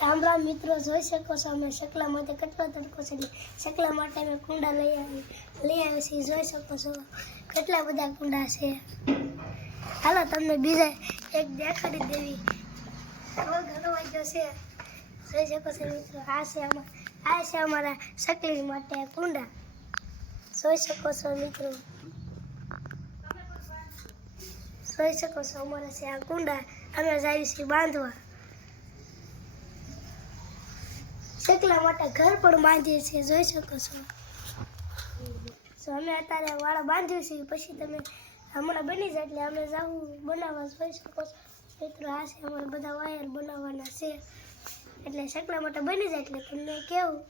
રામ રામ મિત્રો, જોઈ શકો છો અમે શકલા માટે કેટલો તડકો છે. શકલા માટે અમે કુંડા લઈ આવ્યા છીએ. જોઈ શકો છો કેટલા બધા કુંડા છે. હાલો તમને બીજા એક દેખાડી દેવી. ઘણો વાગ્યો છે. જોઈ શકો છો મિત્રો, આ છે અમારા શકલી માટે કુંડા. જોઈ શકો છો મિત્રો, જોઈ શકો છો અમારા છે આ કુંડા. અમે જઈએ છીએ બાંધવા. શકલા માટે ઘર પણ બાંધીએ છીએ. જોઈ શકો છો અમે અત્યારે વાળા બાંધ્યું છે. પછી તમે હમણાં બની જાય એટલે અમે જવું બનાવવા. જોઈ શકો છો મિત્રો, આ છે અમારે બધા વાયર બનાવવાના છે. એટલે શકલા માટે બની જાય એટલે તમને કેવું,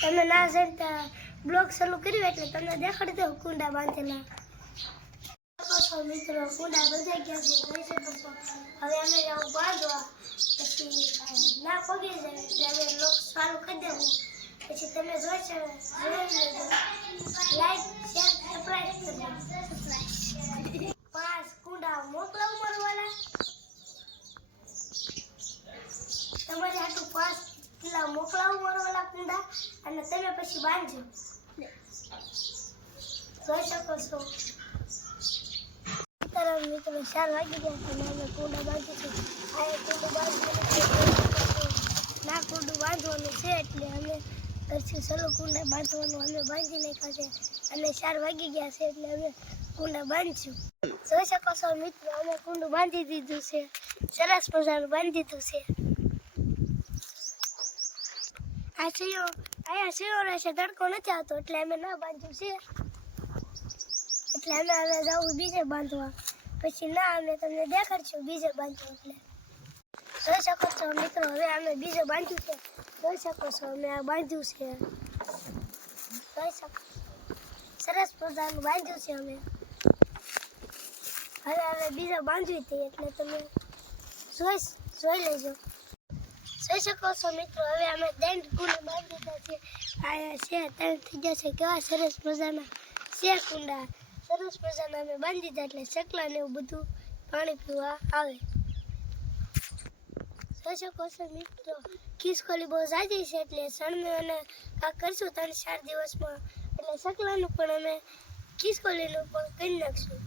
તમે ના જઈને બ્લોગ ચાલુ કર્યું એટલે તમને દેખાડી દઉં કુંડા બાંધેલા. મિત્રો કુંડા બંધાઈ ગયા છે. જોઈ શકો છો. હવે અમે જાઉં બાંધવા. પછી ના પગી જાય એટલે હવે લોક ચાલુ કરી દેવું. પછી તમે જોઈ લેજો. લાઈક, શેર, સબસ્ક્રાઇબ કરજો. 5 કુંડા મોકલાવું મારવાલા. તમારે આટલું 5 કિલો મોકલાવું મારવાલા કુંડા, અને તમે પછી બાંધજો. જોઈ શકો છો મિત્રો 4 વાગી ગયા અને અમે કુંડા બાંધીશું. આ કુંડું બાંધવાનું છે એટલે અમે પછી સલો કુંડા બાંધવાનું અમે બાંધી નાખ્યા છે. અને 4 વાગી ગયા છે એટલે અમે કુંડા બાંધીશું. જોઈ શકો છો મિત્રો, અમે કુંડું બાંધી દીધું છે. સરસ મજાનું બાંધી દીધું છે. અહીંયા સીઓ રહેશે, તડકો નથી આવતો એટલે અમે ના બાંધ્યું છે. એટલે અમે હવે જવું બીજે બાંધવા. પછી ના અમે તમને દેખાડશું બીજે બાંધવું. એટલે જોઈ શકો છો મિત્રો, હવે અમે બીજે બાંધ્યું છે. જોઈ શકો છો અમે આ બાંધ્યું છે. જોઈ શકો સરસ મજાનું બાંધ્યું છે અમે. હવે બીજે બાંધ્યું હતી એટલે તમે જોઈ લેજો. જોઈ શકો છો મિત્રો, હવે અમે દંડ કુંડા બાંધી દીધા છે. આ છે ત્રણ થઈ જશે. કેવા સરસ મજાના છે કુંડા. સરસ મજાના અમે બાંધી દીધા એટલે શકલા ને એવું બધું પાણી પીવા આવે. જોઈ શકો છો મિત્રો, ખિસકોલી બહુ જાજી છે એટલે સણમે અને આ કરશું 3-4 દિવસમાં. એટલે શકલાનું પણ અમે ખિસકોલીનું પણ કરી નાખશું.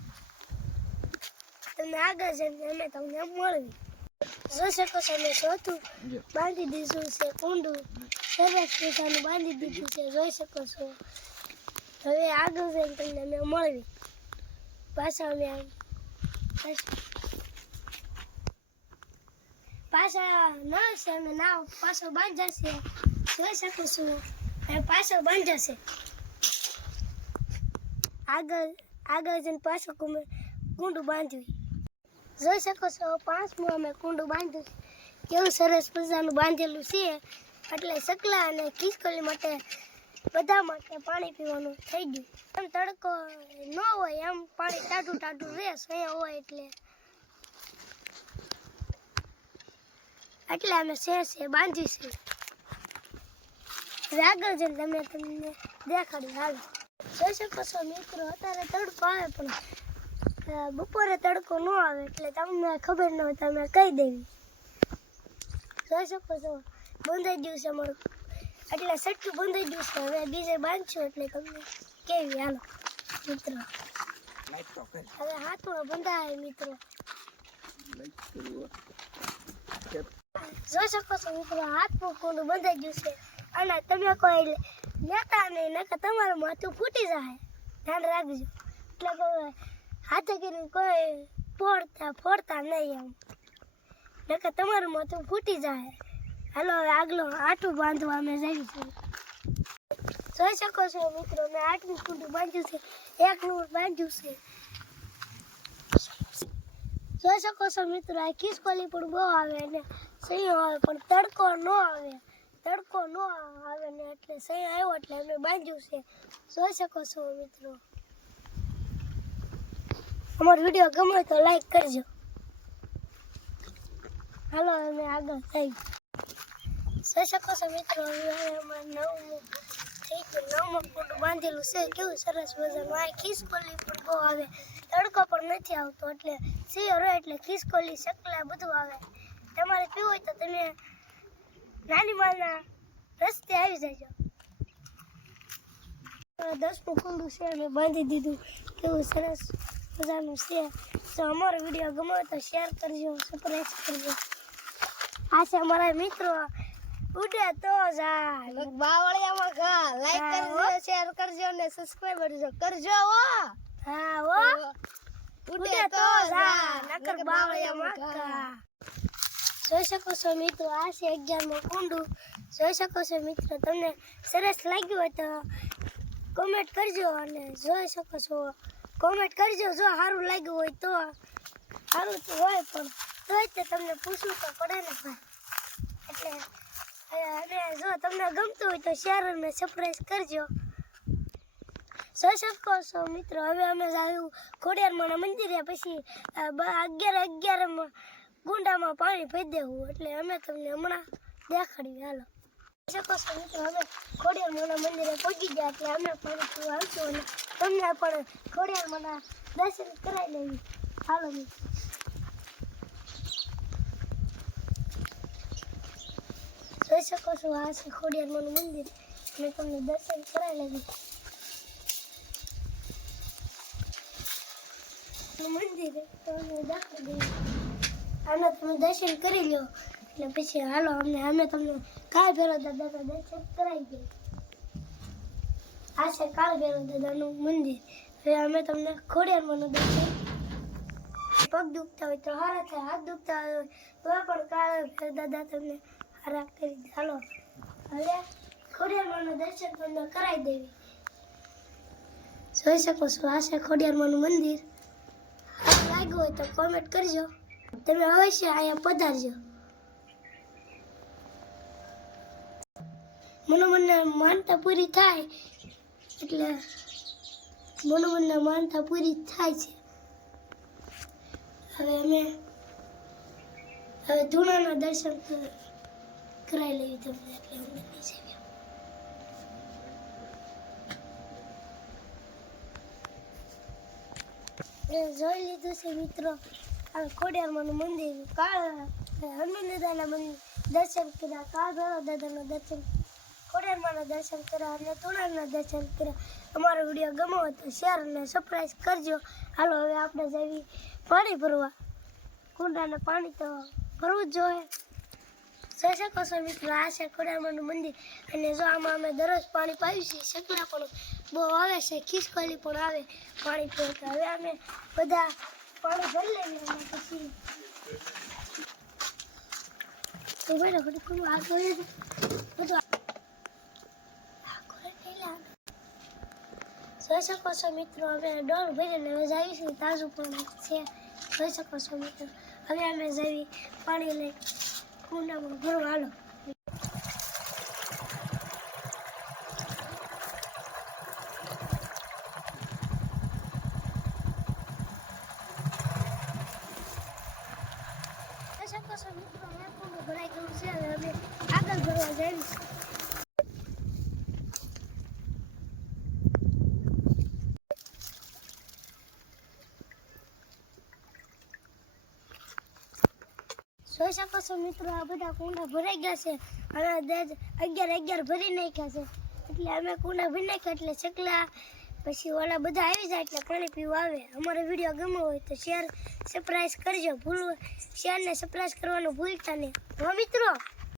તમને આગળ જઈને અમે તમને મળવી. જોઈ શકો છો અમે ચોથું બાંધી દીધું છે કુંડું. સરસ મજાનું બાંધી દીધું છે. જોઈ શકો છો. હવે આગળ જઈને તમને અમે મળવી. પાછા અમે ના છે અમે ના પાછો બાંધાશે. જોઈ શકો છો પાછો બાંધાશે. આગળ જઈને પાછું કુંડું બાંધ્યું. જોઈ શકો છો 5મું અમે કુંડું બાંધ્યું. કેવું સરસ મજાનું બાંધેલું છે. એટલે શકલા અને ખિસકોલી માટે બધા માટે પાણી પીવાનું થઈ ગયું. એમ તડકો ન હોય એમ પાણી ટાઢું રહે. અહીંયા હોય એટલે અમે છે બાંધીશું. હવે આગળ જઈને તમને દેખાડ્યું. હાલ જોઈ શકો છો મિત્રો, અત્યારે તડકો આવે પણ બપોરે તડકો ન આવે એટલે તમને ખબર ન હોય તમે કહી દેવી. જોઈ શકો છો બંધાઈ ગયું છે અમારું. એટલે સટકું બંધાઈ ગયું છે. હવે બીજે બાંધશું એટલે તમને કેવી. હાલો મિત્રો, હવે હાથમાં બંધાય મિત્રો. જોઈ શકો છો મિત્રો, હાથમાં કુંડું બંધાઈ ગયું છે. અને તમે કોઈ લેતા નહીં, નકર તમારું માથું ફૂટી જાય. ધ્યાન રાખજો. એટલે કોઈ હાથે કરીને કોઈ ફોડતા નહીં એમ, નકર તમારું માથું ફૂટી જાય. હાલો હવે આગલો આટું બાંધવા અમે જઈશું. જોઈ શકો છો મિત્રો, મેં 8મું કુંડું બાંધ્યું છે. 1 બાંધ્યું છે. જોઈ શકો છો મિત્રો, આ ખિસકોલી પણ બહુ આવે અને સૈયો આવે પણ તડકો ન આવે ને એટલે સૈયો આવ્યો એટલે અમે બાંધ્યું છે. જોઈ શકો છો મિત્રો, અમારો વિડીયો ગમે તો લાઈક કરજો. હાલો અમે આગળ થઈ. જોઈ શકો છો મિત્રો, હવે અમારે 9મું થઈ ગયું. 9મું કુંડું બાંધેલું છે. કેવું સરસ મજાનું. આ ખિસકોલી પણ બહુ આવે, તડકો પણ નથી આવતો એટલે સૈયો રહે એટલે ખિસકોલી શકલા બધું આવે. તમારે પીવું હોય તો તમે નાની માલના રસ્તે આવી જજો. 10મું કુંડું છે અમે બાંધી દીધું. કેવું સરસ મજાનું છે. જો અમારો વિડીયો ગમે તો શેર કરજો, સબસ્ક્રાઇબ કરજો. આ છે અમારા મિત્રો. ઉડે તો જાય બાવળિયામાં ઘા. લાઈક કરજો, શેર કરજો ને સબસ્ક્રાઇબ કરજો હો. હા હો. ઉડે તો જાય નકર બાવળિયામાં ઘા. જોઈ શકો છો મિત્રો, આ છે 11મું કુંડું. જોઈ શકો છો મિત્રો, તમને સરસ લાગ્યું હોય તો કોમેન્ટ કરજો. અને જોઈ શકો છો કોમેન્ટ કરજો. જો સારું લાગ્યું હોય તો સારું તો હોય, પણ તોય તે તમને પૂછવું તો પડે ને ભાઈ. એટલે અને જો તમને ગમતું હોય તો શેર અને સબસ્ક્રાઇબ કરજો. જોઈ શકો છો મિત્રો, હવે અમે આવ્યું ખોડિયારમાંના મંદિરે. પછી 11 ગુંડામાં પાણી ભરી દેવું. એટલે અમે તમને હમણાં દેખાડીએ. હાલો જોઈ શકો છો મિત્રો, હવે ખોડિયારમાંના મંદિરે પહોંચી ગયા. એટલે અમે પાણી પીવા આવશું અને તમને પણ ખોડિયારમાંના દર્શન કરાવી લેવી. હાલો મિત્રો. જોઈ શકો છો આ છે ખોડિયારમાંનું મંદિર. મેં તમને દર્શન કરાવી લેવી. મંદિર તમને દાખલ દઈએ. આના તમે દર્શન કરી લો. એટલે પછી હાલો અમે તમને કાળ ભૈરવ દાદાના દર્શન કરાવી દઈએ. આ છે કાળ ભૈરવ દાદાનું મંદિર. હવે અમે તમને ખોડિયારમાંનું દર્શન. પગ દુખતા હોય તો હારા થાય, હાથ દુખતા હોય તો પણ કાળ ભૈરવ દાદા તમને હારા કરી દે. હાલો હવે ખોડિયારમાંનું દર્શન તમને કરાવી દેવી. જોઈ શકો છો આ છે ખોડિયારમાંનું મંદિર. સારું લાગ્યું હોય તો કોમેન્ટ કરજો. તમે અવશ્ય અહીંયા પધારજો. મનોમનના માનતા પૂરી થાય એટલે મનોમનના માનતા પૂરી થાય છે. હવે ધૂણાના દર્શન કરાવી લેવી તમને. એટલે અમે નહીં જઈએ. જોઈ લીધું છે મિત્રો આ ખોડિયારમાંનું મંદિર. હનુમાન દાદાના દર્શન કર્યા, કાળ ભૈરવ દાદાના દર્શન, ખોડિયારમાંના દર્શન કર્યા અને ધૂણાના દર્શન કર્યા. અમારો વિડીયો ગમ્યો હોય તો શેર અને સબસ્ક્રાઇબ કરજો. હાલો હવે આપણે જઈએ પાણી ભરવા. કુંડાને પાણી તો ભરવું જ જોઈએ. જોઈ શકો છો મિત્રો, આ છે ખોડિયારમાંનું મંદિર. અને જો આમાં અમે દરરોજ પાણી પાયું છે. સકડા પણ બહુ આવે છે, ખિસકોલી પણ આવે પાણી પીવા. હવે અમે બધા પાણી ભરી લઈએ. અને પછી જોઈ શકો છો મિત્રો, અમે ડોલ ભરીને હવે જઈશું. તાજું પાણી છે. જોઈ શકો છો મિત્રો, હવે અમે જઈએ પાણી લઈ કુંડામાં ભરવા. હાલો જોઈ શકો છો મિત્રો, હવે કુંડું ભરાઈ ગયું છે. હવે અમે આગળ ભરવા જઈશું. જોઈ શકો છો મિત્રો, આ બધા કુંડા ભરાઈ ગયા છે. અને 11 ભરી નાખ્યા છે. એટલે અમે કુંડા ભરી નાખ્યા એટલે ચકલા પછી ઓલા બધા આવી જાય એટલે પાણી પીવા આવે. અમારો વિડીયો ગમ્યો હોય તો શેર સબસ્ક્રાઇબ કરજો. શેર ને સબસ્ક્રાઇબ કરવાનું ભૂલતા નહીં હો મિત્રો.